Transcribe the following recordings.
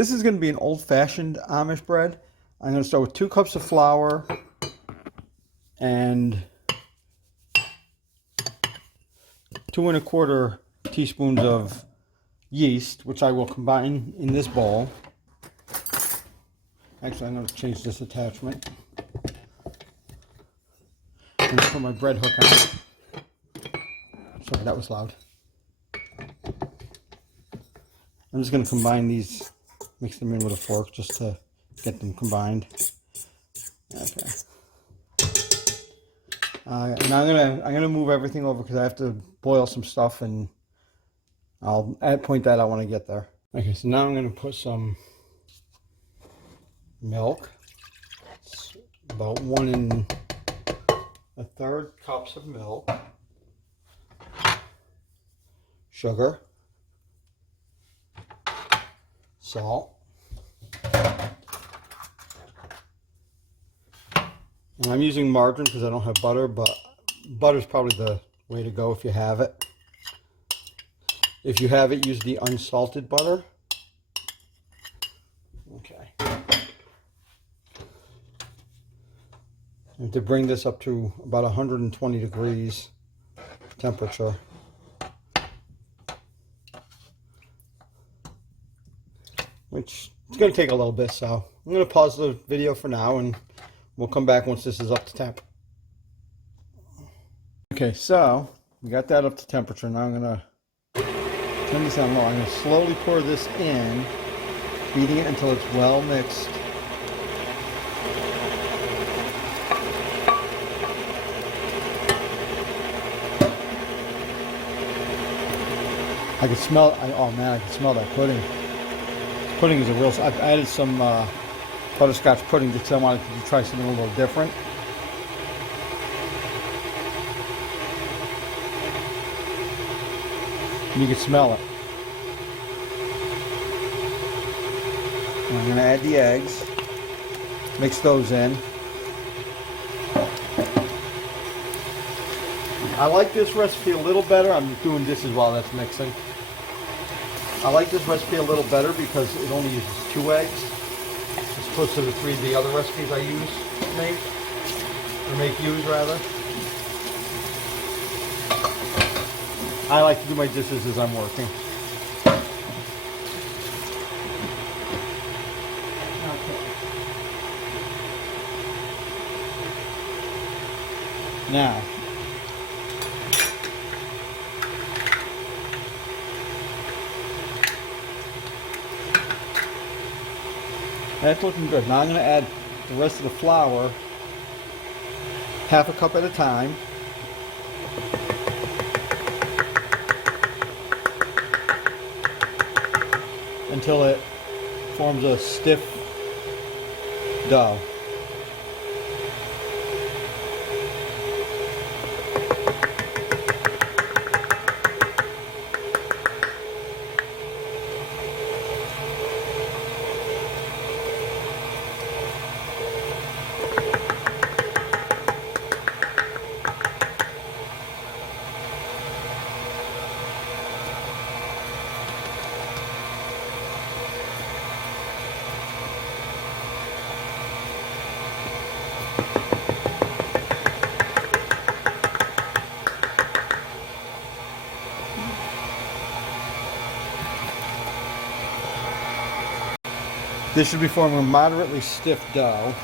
This is going to be an old-fashioned Amish bread. I'm going to start with 2 cups of flour and 2 1/4 teaspoons of yeast, which I will combine in this bowl. Actually, I'm going to change this attachment. I'm going to put my bread hook on. Sorry, that was loud. I'm just going to combine these, mix them in with a fork just to get them combined. Okay. And I'm gonna move everything over because I have to boil some stuff, and I'll point that out when I get there. Okay, so now I'm gonna put some milk. It's about 1 1/3 cups of milk. Sugar. Salt. And I'm using margarine because I don't have butter, but butter's probably the way to go if you have it. If you have it, use the unsalted butter. Okay. And to bring this up to about 120 degrees temperature. Which is going to take a little bit, so I'm going to pause the video for now and we'll come back once this is up to temp. Okay, so we got that up to temperature. Now I'm going to turn this down low. I'm going to slowly pour this in, beating it until it's well mixed. I can smell, oh man, I can smell that pudding. Pudding is a real, I've added some butterscotch pudding because I wanted to try something a little different. And you can smell it. And I'm going to add the eggs, mix those in. I like this recipe a little better. I'm doing dishes while that's mixing. I like this recipe a little better because it only uses 2 eggs as opposed to the 3 the other recipes I use use rather. I like to do my dishes as I'm working. Okay. Now, that's looking good. Now I'm going to add the rest of the flour, 1/2 cup at a time. Until it forms a stiff dough. This should be forming a moderately stiff dough.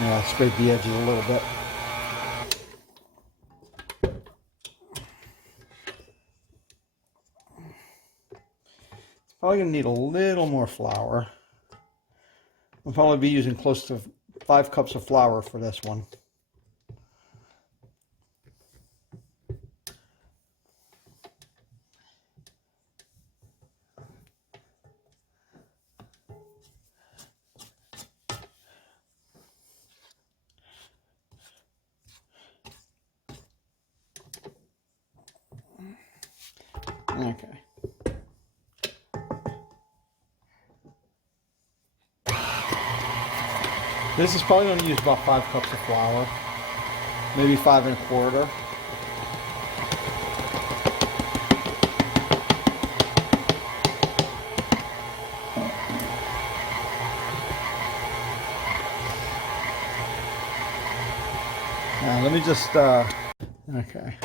Yeah, scrape the edges a little bit. It's probably going to need a little more flour. I'll probably be using close to 5 cups of flour for this one. Okay. This is probably going to use about 5 cups of flour, maybe 5 1/4. Now let me just, okay.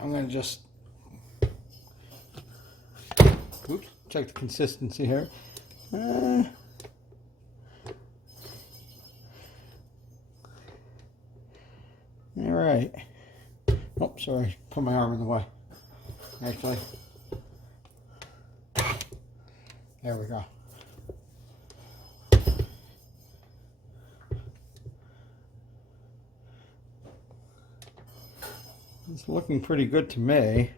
I'm going to just check the consistency here. All right. Oh, sorry. Put my arm in the way. Actually. There we go. It's looking pretty good to me.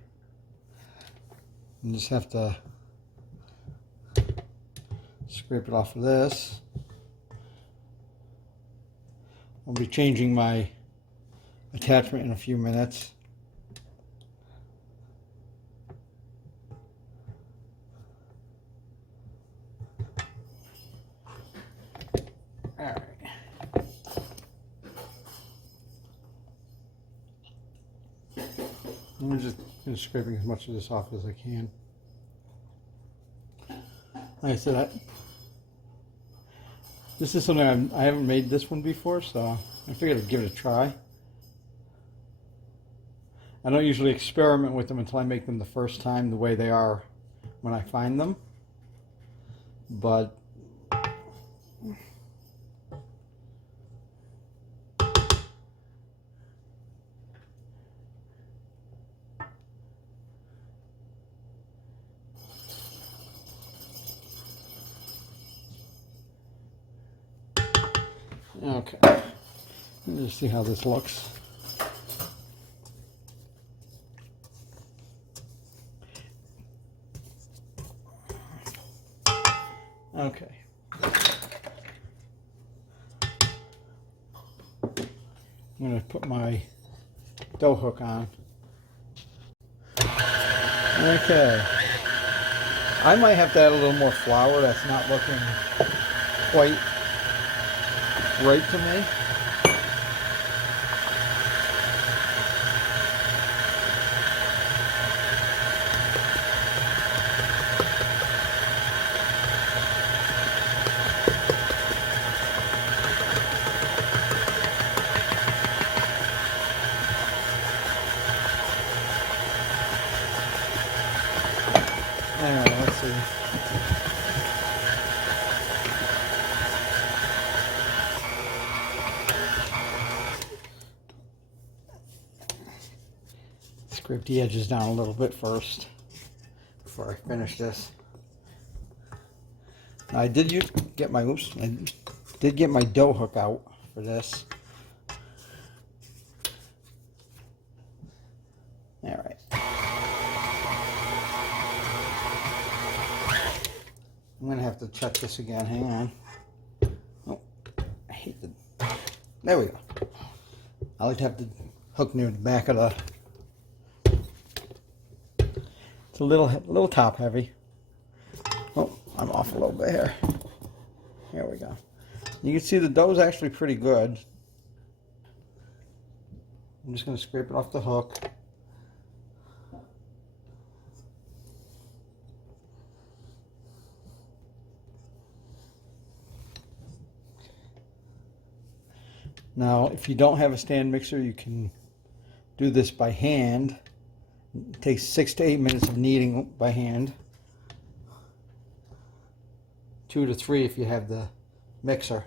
I just have to scrape it off of this. I'll be changing my attachment in a few minutes. All right. I'm just scraping as much of this off as I can. Like I said, this is something I haven't made this one before, so I figured I'd give it a try. I don't usually experiment with them until I make them the first time the way they are when I find them. But okay, let me just see how this looks. Okay. I'm going to put my dough hook on. Okay. I might have to add a little more flour. That's not looking quite right to me. Anyway, let's see. Scrape the edges down a little bit first before I finish this. Now, I did get my dough hook out for this. All right. I'm gonna have to check this again. Hang on. Oh, I hate the. There we go. I like to have the hook near the back of the. It's a little top heavy. Oh, I'm off a little bit here. Here we go. You can see the dough's actually pretty good. I'm just gonna scrape it off the hook. Now, if you don't have a stand mixer, you can do this by hand. It takes 6 to 8 minutes of kneading by hand. 2 to 3 if you have the mixer.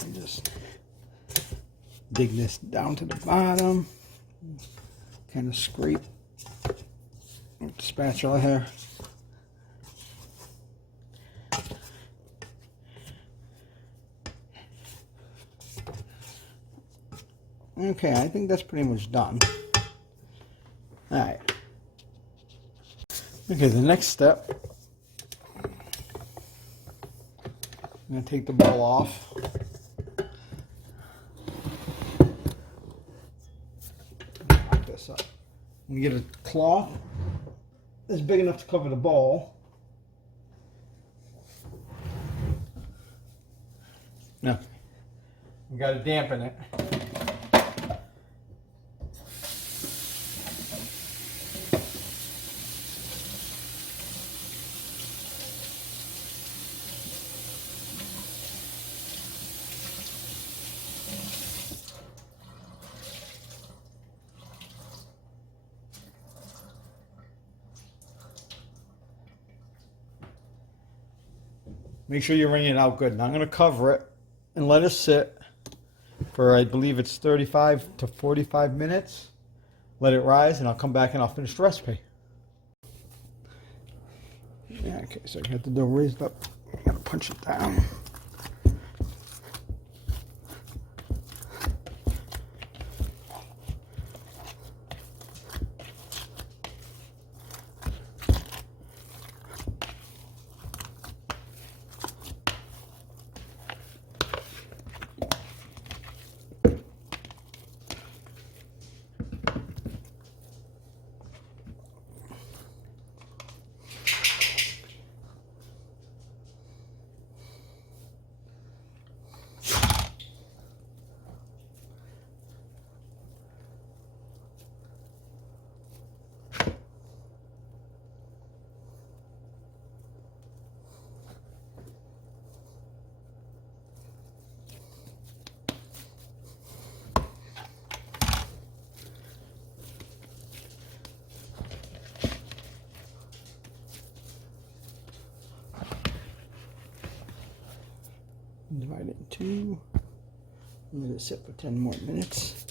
And just dig this down to the bottom. kind of scrape with the spatula here. Okay, I think that's pretty much done. All right. Okay, the next step, I'm going to take the bowl off. Lock this up. I'm going to get a cloth that's big enough to cover the bowl. Now, we got to dampen it. Make sure you wring it out good. Now I'm going to cover it and let it sit for, I believe it's 35 to 45 minutes. Let it rise, and I'll come back and I'll finish the recipe. Yeah, okay, so I got the dough raised up. I got to punch it down. Divide it in two. Let it sit for 10 more minutes.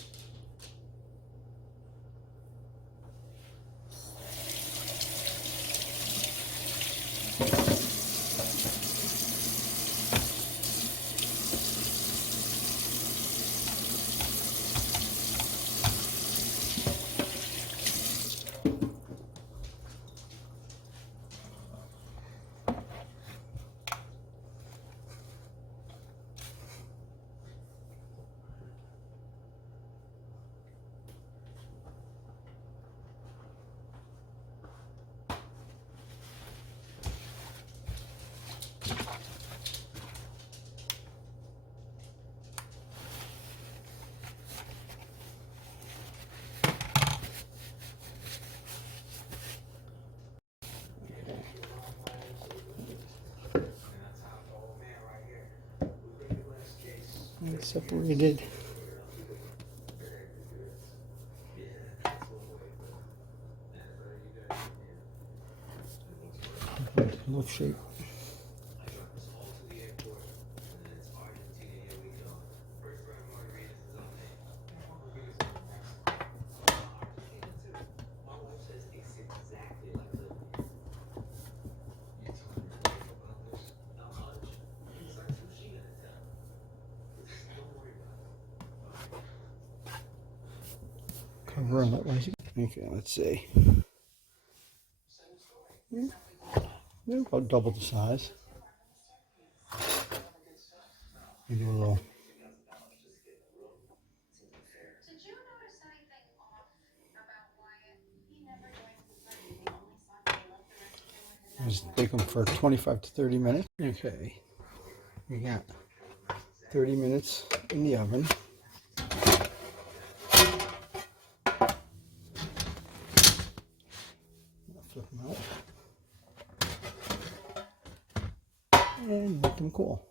And separated. Loaf shape. Cover on that way. Okay, let's see. They're about double the size. Maybe a little. Just bake them for 25 to 30 minutes. Okay, we got 30 minutes in the oven. Flip them out and let them cool.